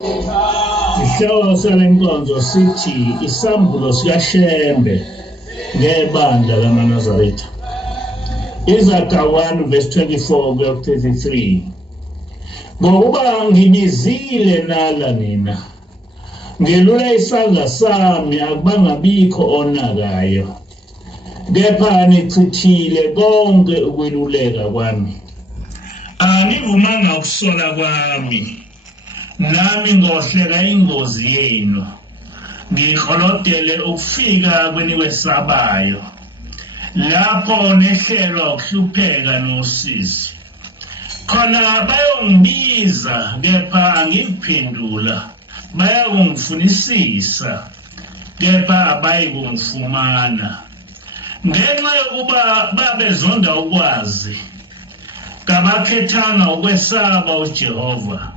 Isihloko salenkonzo sithi isambulo sikaShembe ngebandla lamaNazaretha. Izaga 1 verse 24 kuya 33. Ngokuba ngibizile nala nina, ngelula isandla sami akubangabikho onakayo, kepha nichithile konke ukweluleka kwami. Angivumanga ukusola kwami, nami ngohlela ingozi yenu, ngikholodele ukufika kwenikwesabayo, lapho nehlelwa ukuhlupheka nosizi. Khona bayongibiza, kepha angikuphendula, bayakungifunisisa, kepha abayikungifumana. Ngenxa yokuba babezonda ukwazi, kabakhethanga ukwesaba uJehova,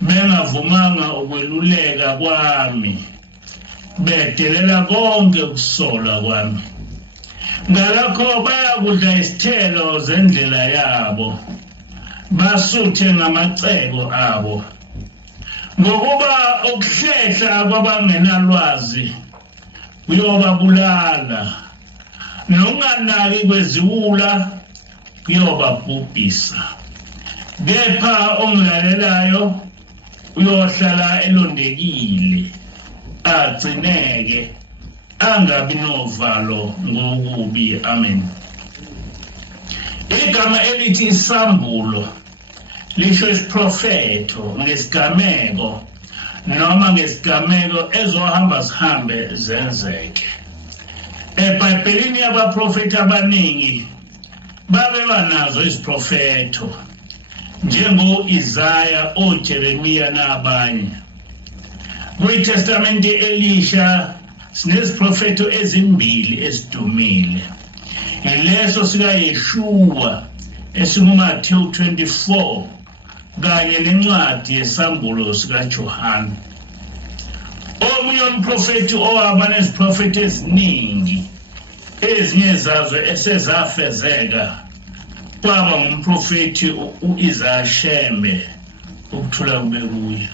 bengavumanga ukweluleka kwami, bedelela konke ukusola kwami. Ngalokho bayakudla isithelo zendlela yabo, basuthe ngamacebo abo. Ngokuba ukuhlehla kwabangenalwazi kuyobabulala, nokunganaki kweziwula kuyobabhubhisa. Kepha ongilalelayo uyohlala elondekile, agcineke, angabi novalo ngokubi. Amen. Igama elithi isambulo lisho isiprofeto ngesigameko, noma ngesigameko ezohamba zihambe zenzeke. eBhayibhelini abaprofeti abaningi babebanazo iziprofeto, njengo-Isaya, oJeremiya nabanye. KwiTestamenti Elisha sineziprofeto ezimbili ezidumile. Ileso sikaYeshuwa esikuMathewu 24 kanye nencwadi yesambulo sikaJohane. Omunye umprofeti owaba neziprofeto eziningi, ezinye zazo esezafezeka, kwaba ngumprofeti u-Isaya Shembe, ukuthula kube kuye.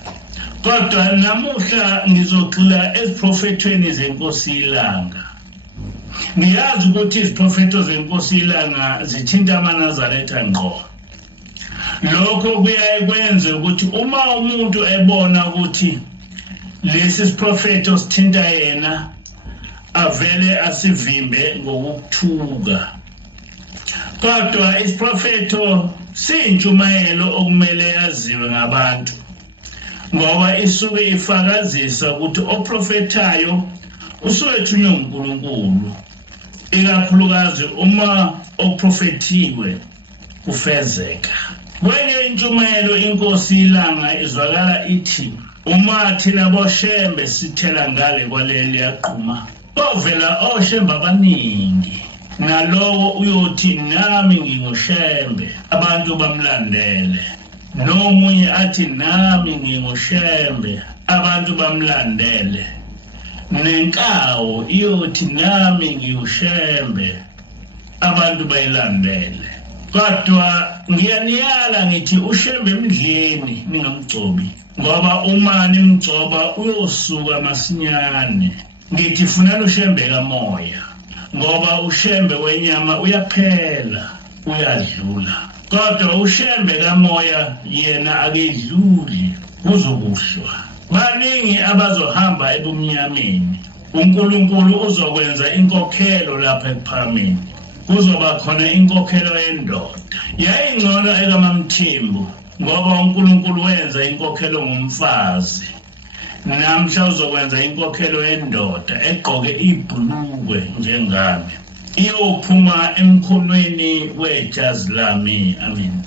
Kodwa namuhla ngizogxila eziprofethweni zenkosi ilanga. Niyazi ukuthi iziprofeto zenkosi ilanga zithinta amaNazaretha ngqo. Lokho kuyaye kwenze ukuthi uma umuntu ebona ukuthi lesi siprofeto sithinta yena, avele asivimbe ngokuthuka. Kodwa isiprofeto siyintshumayelo okumele yaziwe ngabantu, ngoba isuke ifakazisa ukuthi oprofetayo usuke ethunywe uNkulunkulu, ikakhulukazi uma oprofetiwe kufezeka. Kwenye intshumayelo inkosi ilanga izwakala ithi, uma thina boShembe sithela ngale kwaleli yaqhuma, ovela oShembe abaningi, nalowo uyothi nami nginguShembe, abantu bamlandele. Nomunye athi nami nginguShembe, abantu bamlandele. Nenkawo iyothi nami ngiuShembe, abantu bayilandele. Kodwa ngiyaniyala ngithi uShembe emdleni ningamgcobi, ngoba uma nimgcoba uyosuka masinyane. Ngithi funani uShembe kamoya, ngoba uShembe wenyama uyaphela, uyadlula. Kodwa uShembe kamoya yena akedluli, uzokuhlwa. Baningi abazohamba ebumnyameni, uNkulunkulu uzokwenza inkokhelo lapha ekuPhakameni. Kuzoba khona inkokhelo yendoda. Yayingcono ekaMamthembu, ngoba uNkulunkulu wenza inkokhelo ngumfazi. Namhla uzokwenza inkokhelo yendoda egqoke ibhulukwe njengami, iyophuma emkhonweni wejazi lami. Amen.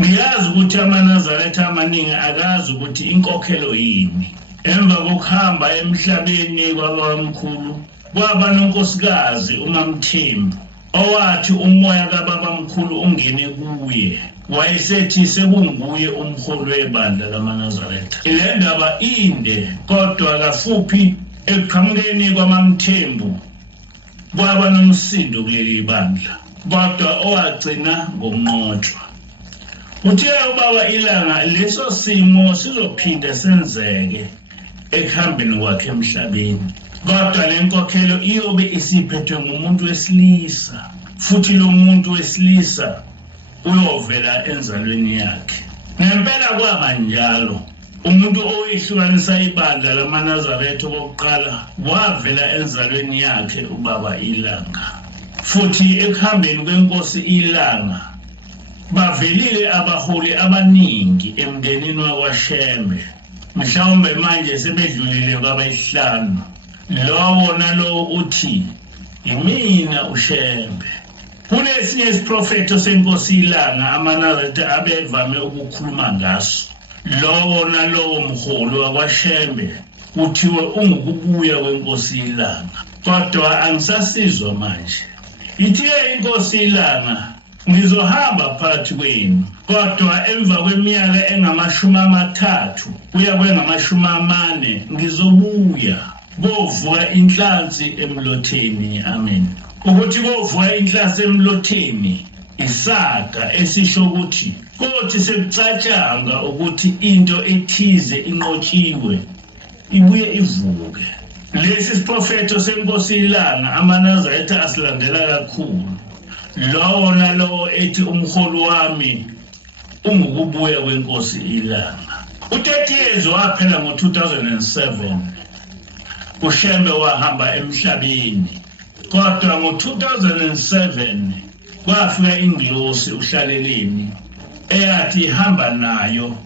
Ngiyazi ukuthi amaNazaretha amaningi akazi ukuthi inkokhelo yini. Emva kokuhamba emhlabeni kwababamkhulu, kwaba nonkosikazi uMamthembu, owathi umoya kababamkhulu ungene kuye. Wayesethi sekunguye umholi webandla lamaNazaretha. Le ndaba inde, kodwa kafuphi ekuqhamukeni kwaMamthembu kwaba nomsindo kuleli bandla, kodwa owagcina ngokunqotshwa. Uthe ubaba ilanga leso simo sizophinda senzeke ekuhambeni kwakhe emhlabeni. Kodwa lenkokhelo iyobe isiphethwe ngumuntu wesilisa, futhi lo muntu wesilisa uyovela enzalweni yakhe. Ngempela kwaba njalo. Umuntu oyihlukanisa ibandla lamaNazaretha okokuqala wavela enzalweni yakhe ubaba ilanga. Futhi ekuhambeni kwenkosi ilanga bavelile abaholi abaningi emndenini wakwaShembe. Mhlawumbe manje sebedlulile kwabayisihlanu. Lowo nalowo uthi imina uShembe. Kunesinye isiprofeto senkosi ilanga amaNazaretha abevame ukukhuluma ngaso. Lowo nalowo mholi wakwaShembe kuthiwe ungukubuya kwenkosi ilanga. Kodwa angisasizwa manje. Ithiye inkosi ilanga, ngizohamba phakathi kwenu, kodwa emva kweminyaka enga-30 kuya kwenga-40 ngizobuya kovuka inhlansi emlotheni. Amen. Ukuthi kovuka inhlansi emlotheni isaga esisho ukuthi kothi sekucatshanga ukuthi into ethize inqotshiwe ibuye ivuke. Lesi siprofeto senkosi ilanga amaNazaretha asilandela kakhulu. Lowo nalowo ethi umholi wami ungukubuya kwenkosi ilanga. U-30 years waphela ngo-2007. uShembe wahamba emhlabeni. Kodwa ngo-2007 kwafika ingilosi uHlaleleni eyathi ihamba nayo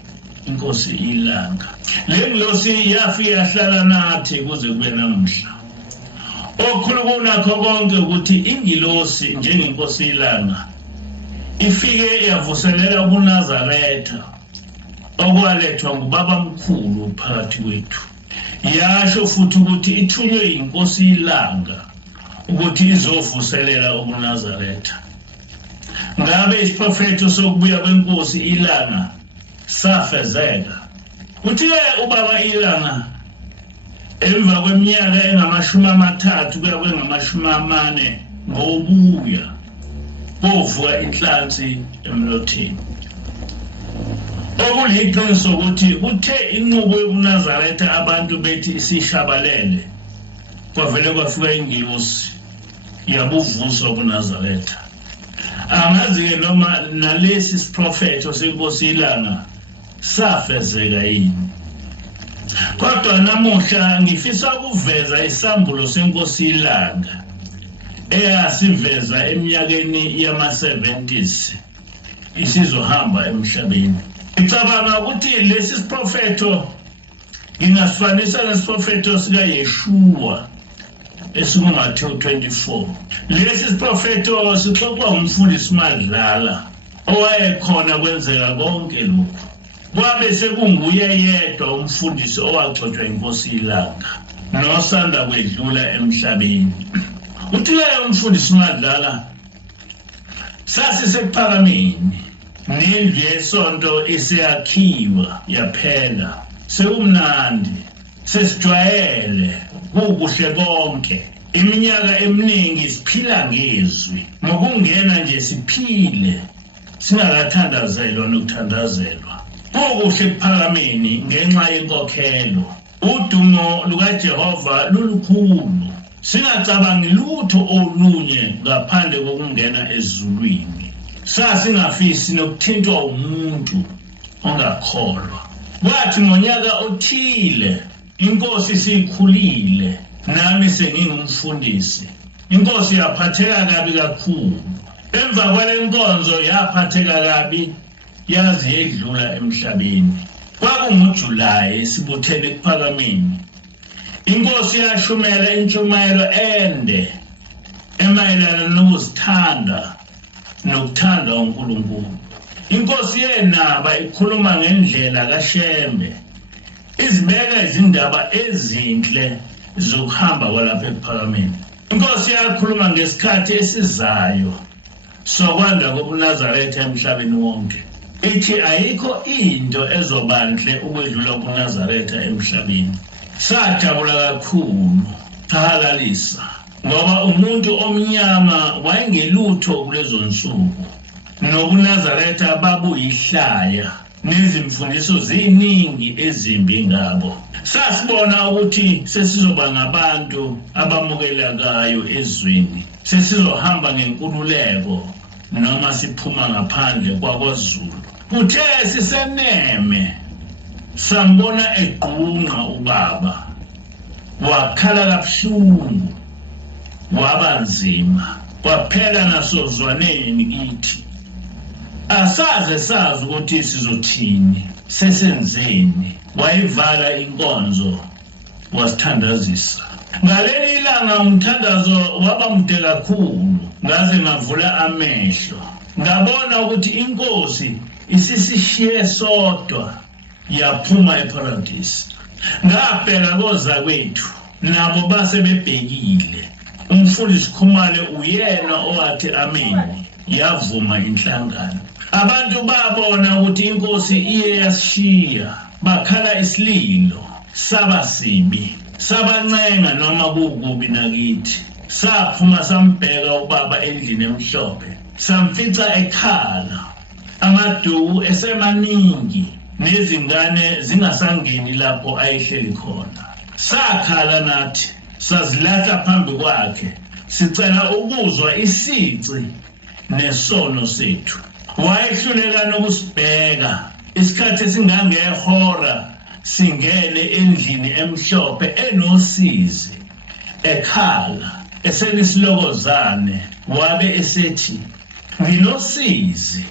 inkosi ilanga. Le ngilosi yafika yahlala nathi kuze kube namuhla. Okukhulu kunakho konke ukuthi ingilosi njengenkosi ilanga ifike yavuselela uNazaretha okwalethwa ngubaba mkhulu phakathi kwethu. Yasho futhi ukuthi ithunywe inkosi ilanga ukuthi izovuselela uNazaretha. Ngabe isiprofeto sokubuya kwenkosi ilanga safezeka. Uthe ubaba ilanga emva kweminyaka enga-30 kuya kwenga-40 ngobuya kovuka inhlansi emlotheni. Okuliqiniso ukuthi uthe inqubo yobuNazaretha abantu bethi isishabalele, kwavele kwafika ingilosi yabuvusa ubuNazaretha. Angazi-ke noma nalesi siprofeto senkosi ilanga safezeka yini. Kodwa namuhla ngifisa ukuveza isambulo senkosi ilanga eyasiveza eminyakeni yama-70s isizohamba emhlabeni. Ngicabanga ukuthi lesi siprofeto ngingasifanisa nesiprofeto sikaYeshua esinguMathewu 24. Lesi siprofeto sixoxwa umfundisi Madlala owayekhona kwenzeka konke lokhu. Kwabe sekunguye yedwa umfundisi owagcotshwa inkosi ilanga nosanda kwedlula emhlabeni. Uthi leyo umfundisi Madlala sasisephakameni, nendlu yesonto iseyakhiwa yaphela, sekumnandi, sesijwayele, kukuhle konke. Iminyaka eminingi siphila ngezwi, ngokungena nje siphile singakathandazelwa nokuthandazelwa. Kukuhle kuphakameni ngenxa yenkokhelo. Udumo lukaJehova lulukhulu. Singacabangi lutho olunye ngaphandle kokungena ezulwini. Sasingafisi nokuthintwa umuntu ongakholwa. Kwathi ngonyaka othile inkosi sikhulile, nami sengingumfundisi. Inkosi yaphatheka kabi kakhulu. Emva kwalenkonzo yaphatheka kabi yaze yedlula emhlabeni. KwakunguJulayi sibuthene kuphakameni. Inkosi yashumela intshumayelo ende emayelana nokuzithanda nokuthanda uNkulunkulu. Inkosi yenaba ikhuluma ngendlela kaShembe, izibeka izindaba ezinhle zokuhamba kwalapha ephakameni. Inkosi yakhuluma ngesikhathi esizayo sokwanda kobuNazaretha emhlabeni wonke. Ithi ayikho into ezobanhle ukwedlula ubuNazaretha emhlabeni. Sajabula kakhulu, sahalalisa, ngoba umuntu omnyama wayengelutho kulezo nsuku. nobuNazaretha babuyihlaya nezimfundiso ziningi ezimbi ngabo. Sasibona ukuthi sesizoba ngabantu abamukelekayo ezweni, sesizohamba ngenkululeko noma siphuma ngaphandle kwaKwaZulu. Kuthe siseneme sambona egqunqa ubaba, wakhala kabuhlungu, waba nzima, waphela nasozwaneni kithi. Asaze sazi ukuthi sizothini, sesenzeni. Wayivala inkonzo, wasithandazisa. Ngaleli ilanga umthandazo waba mude kakhulu, ngaze ngavula amehlo, ngabona ukuthi inkosi isisishiye sodwa yaphuma eparadise. Ngabheka kozakwethu, nabo base bebhekile. Umfundisi Khumalo uyena owathi ameni, yavuma inhlangano. Abantu babona ukuthi inkosi iye yasishiya, bakhala isililo, saba sibi, sabancenga noma kukubi nakithi. Saphuma sambheka ubaba endlini emhlophe, samfica ekhala, amaduku esemaningi nezingane zingasangeni lapho ayehleli khona. Sakhala nathi, sazilahla phambi kwakhe, sicela ukuzwa isici nesono sethu. Wayehluleka nokusibheka isikhathi esingangehora singene endlini emhlophe enosizi, ekhala esenisilokozane. Wabe esethi, nginosizi,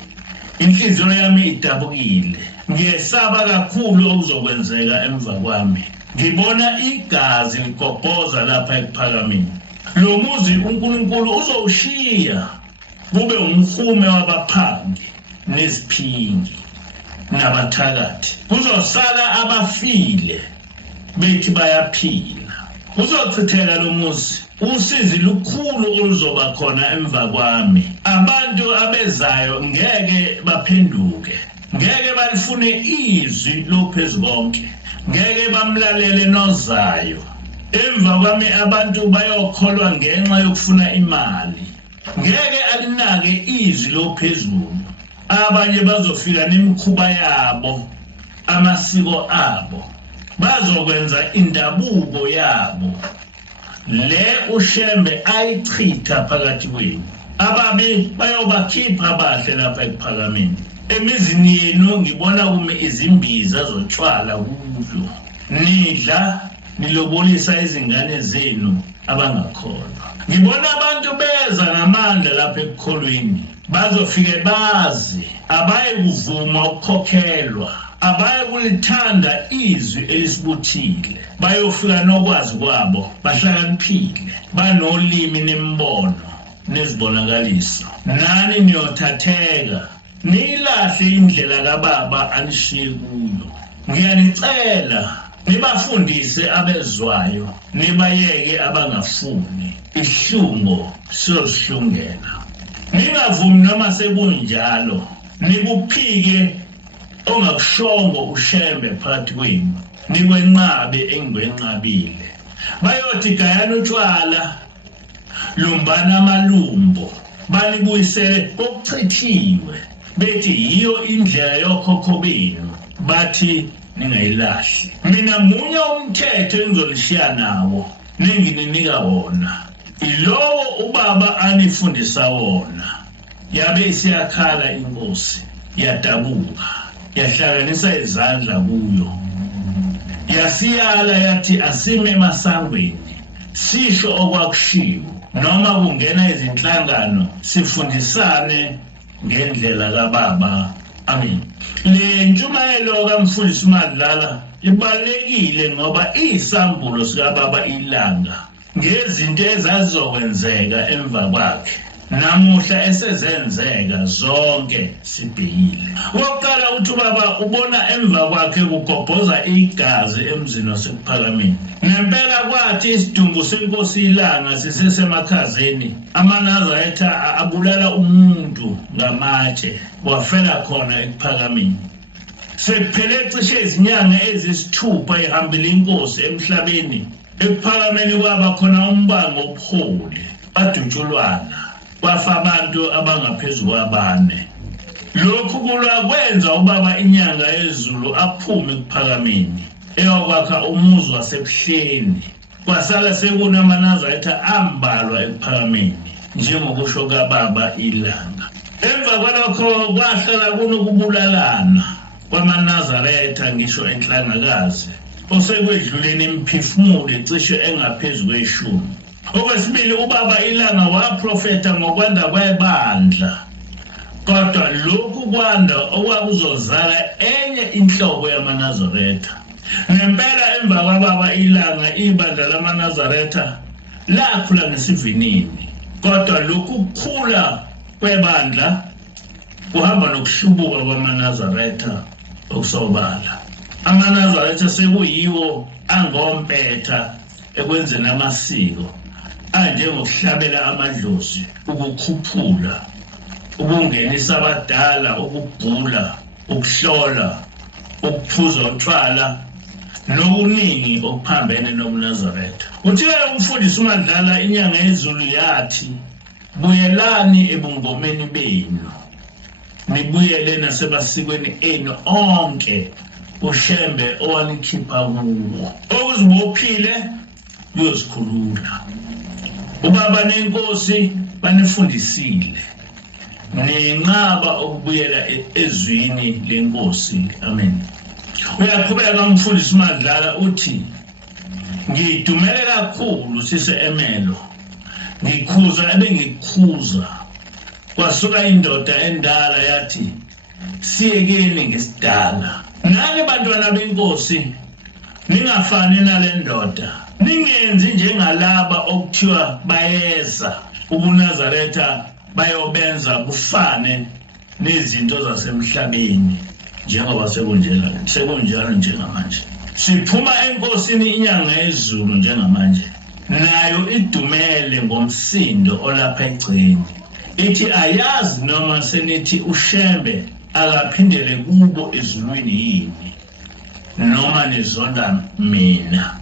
inhliziyo yami idabukile, ngiyesaba kakhulu okuzokwenzeka emva kwami. Ngibona igazi ligobhoza lapha ekuphakameni. Lo muzi uNkulunkulu uzowushiya kube umhume wabaphangi neziphingi nabathakathi. Kuzosala abafile bethi bayaphila. Kuzochitheka lo muzi, usizi lukhulu oluzoba khona emva kwami. Abantu abezayo ngeke baphenduke, ngeke balifune izwi loPhezukonke, ngeke bamlalele nozayo. Emva kwami abantu bayokholwa ngenxa yokufuna imali, ngeke alinake izwi loPhezulu. Abanye bazofika nemikhuba yabo, amasiko abo, bazokwenza indabuko yabo, le uShembe ayichitha phakathi kwenu. Ababi bayobakhipha abahle lapha ekuphakameni. Emizini yenu ngibona kume izimbiza zotshwala kuyo, nidla nilobolisa izingane zenu abangakholwa. Ngibona abantu beza ngamandla lapha ekukholweni, bazofike bazi, abaye kuvuma ukukhokhelwa, abaye kulithanda izwi elisibuthile. Bayofika nokwazi kwabo, bahlakaniphile, banolimi nembono nezibonakaliso. Nani niyothatheka, nilahle indlela kaBaba anishiye kuyo. Ngiyanicela nibafundise abezwayo, nibayeke abangafuni. Ihlungo siyosihlungela. Ningavumi noma sekunjalo, nikuphike ongakushongo uShembe phakathi kwenu, nikwenqabe engikwenqabile. Bayothi gayana utshwala, lumbana amalumbo, banibuyisele okuchithiwe, bethi yiyo indlela yokhokho benu, bathi ningayilahli. Mina munye umthetho engizolishiya nawo, ningininika wona, ilowo uBaba anifundisa wona. Yabe isiyakhala inkosi, yadabuka, yahlanganisa izandla kuyo, yasiyala yathi asime emasangweni, sisho okwakushiwo, noma kungena izinhlangano, sifundisane ngendlela kaBaba. Amen. Le ntshumayelo kaMfundisi Madlala ibalekile ngoba iyisambulo sikaBaba ilanga ngezinto ezazizokwenzeka emva kwakhe, namuhla esezenzeka zonke sibhekile. Wokuqala uthi uBaba ubona emva kwakhe kugobhoza igazi emzini wasekuphakameni. Ngempela kwathi isidumbu senkosi ilanga sisesemakhazeni, amaNazaretha abulala umuntu ngamatshe, wafela khona ekuphakameni. Sekuphele cishe izinyanga ezisithupha ihambile inkosi emhlabeni, ekuphakameni kwaba khona umbango obuholi, badutshulwana, kwafa abantu abangaphezu kwabane. lokhu kulakwenza ubaba inyanga yezulu aphume kuphakameni eyokwakha umuzi wasebuhleni kwasala sekunamanazareta ambalwa ekuphakameni njengokusho kababa ilanga. Emva kwalokho kwahlala kunokubulalana kwamaNazaretha ngisho enhlangakazi osekwedluleni imiphefumulo ecishe engaphezu kweshumi. Okwesibili ubaba ilanga waprofeta ngokwanda kwebandla, kodwa lokhu kwanda okwakuzozala enye inhlobo yamaNazaretha. Nempela emva kwababa ilanga ibandla lamaNazaretha lakhula ngesivinini, kodwa lokhu kukhula kwebandla kuhamba nokuhlubuka kwamaNazaretha okusobala. AmaNazaretha sekuyiwo angompetha ekwenzeni amasiko anjengokuhlabela amadlozi, ukukhuphula, ukungenisa abadala, ukubhula, ukuhlola, ukuphuza utshwala nokuningi okuphambene nobuNazaretha. Uthi-ke umfundisi uMandlala inyanga yezulu yathi, buyelani ebungomeni benu, nibuyele nasebasikweni enu onke ushembe owanikhipha kuwo. Okuzibophile kuyozikhulula. Ubaba nenkosi banifundisile, nenqaba ukubuyela ezwini lenkosi. Amen. Uyaqhubeka umfundisi uMandlala uthi, ngidumele kakhulu sise Emelo, ngikhuza ebengikhuza. Kwasuka indoda endala yathi, siyekeni ngesidala. Nake bantwana benkosi, ningafani nale ndoda, ningenzi njengalaba okuthiwa bayeza ubuNazaretha bayobenza bufane nezinto zasemhlabeni njengoba sekunjalo njengamanje. Siphuma enkosini inyanga yezulu njengamanje, nayo idumele ngomsindo olapha egcini. Ithi ayazi noma senithi ushembe akaphindele kubo ezulwini yini, noma nizonda mina.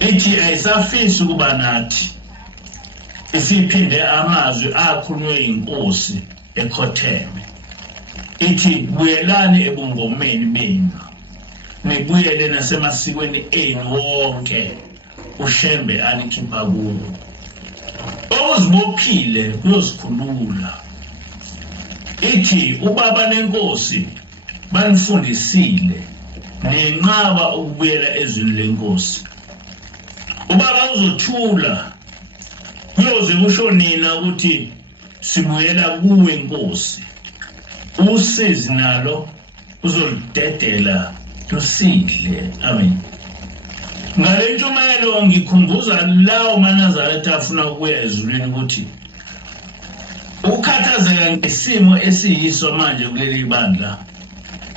Ithi ayisafisi ukuba nathi isiphinde amazwi akhulunywe inkosi ekhotheme. Ithi buyelani ebungomeni benu, nibuyele nasemasikweni enu wonke ushembe anikhipha kuwo. Okuzibophile kuyozikhulula. Ithi ubaba nenkosi banifundisile, nenqaba ukubuyela ezwini lenkosi. Ubaba uzothula kuyoze kusho nina ukuthi sibuyela kuwe inkosi. Usizi nalo uzolidedela lusidle. Amen. Ngale ntshumayelo ngikhumbuza lawo maNazaretha afuna ukuya ezulwini ukuthi ukukhathazeka ngesimo esiyiso manje kuleli bandla,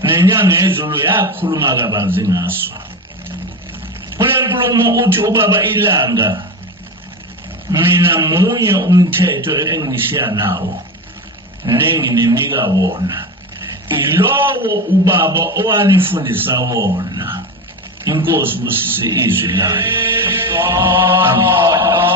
nenyanga yezulu yakhuluma kabanzi ngaso. Kule nkulumo uthi ubaba ilanga, mina munye umthetho enginishiya nawo nengininika wona, ilowo ubaba owanifundisa wona. Inkosi busise izwi layo. Amen.